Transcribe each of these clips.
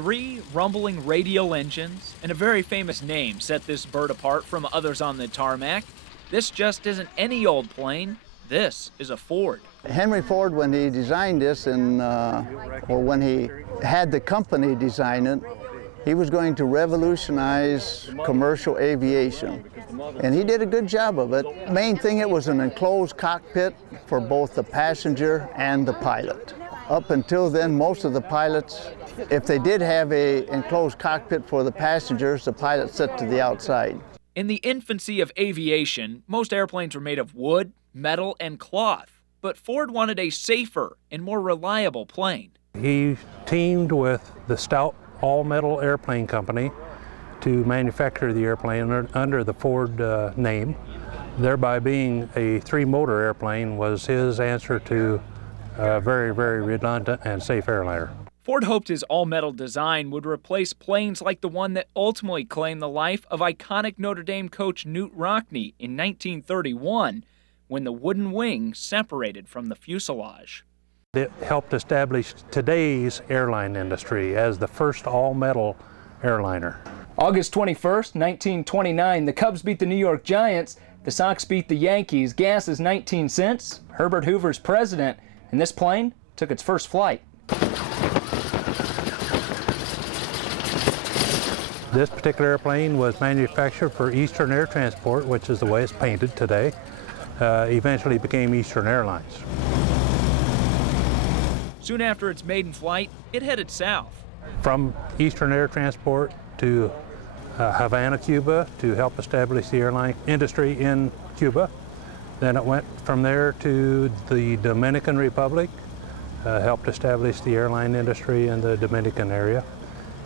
3 rumbling radial engines and a very famous name set this bird apart from others on the tarmac. This just isn't any old plane. This is a Ford. Henry Ford, when he designed this, or when he had the company design it, he was going to revolutionize commercial aviation. And he did a good job of it. Main thing, it was an enclosed cockpit for both the passenger and the pilot. Up until then, most of the pilots, if they did have an enclosed cockpit for the passengers, the pilot sat to the outside. In the infancy of aviation, most airplanes were made of wood, metal, and cloth. But Ford wanted a safer and more reliable plane. He teamed with the stout all-metal airplane company to manufacture the airplane under the Ford name. Thereby being a 3-motor airplane was his answer to a very, very redundant and safe airliner. Ford hoped his all-metal design would replace planes like the one that ultimately claimed the life of iconic Notre Dame coach Knute Rockne in 1931, when the wooden wing separated from the fuselage. It helped establish today's airline industry as the first all-metal airliner. August 21st, 1929, the Cubs beat the New York Giants. The Sox beat the Yankees. Gas is 19 cents. Herbert Hoover's president, and this plane took its first flight. This particular airplane was manufactured for Eastern Air Transport, which is the way it's painted today. Eventually became Eastern Airlines. Soon after its maiden flight, it headed south. From Eastern Air Transport to Havana, Cuba, to help establish the airline industry in Cuba. Then it went from there to the Dominican Republic, helped establish the airline industry in the Dominican area,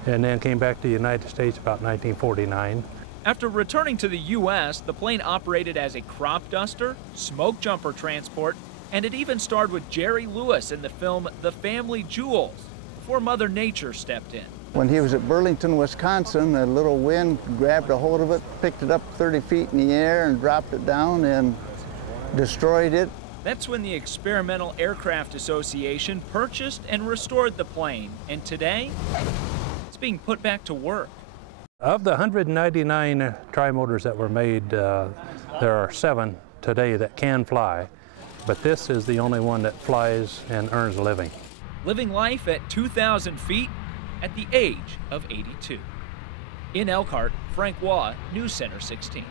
and then came back to the United States about 1949. After returning to the U.S., the plane operated as a crop duster, smoke jumper transport, and it even starred with Jerry Lewis in the film The Family Jewels, before Mother Nature stepped in. When he was at Burlington, Wisconsin, a little wind grabbed a hold of it, picked it up 30 feet in the air and dropped it down and destroyed it. That's when the Experimental Aircraft Association purchased and restored the plane, and today, it's being put back to work. Of the 199 trimotors that were made, there are 7 today that can fly, but this is the only one that flies and earns a living. Living life at 2,000 feet at the age of 82. In Elkhart, Frank Waugh, News Center 16.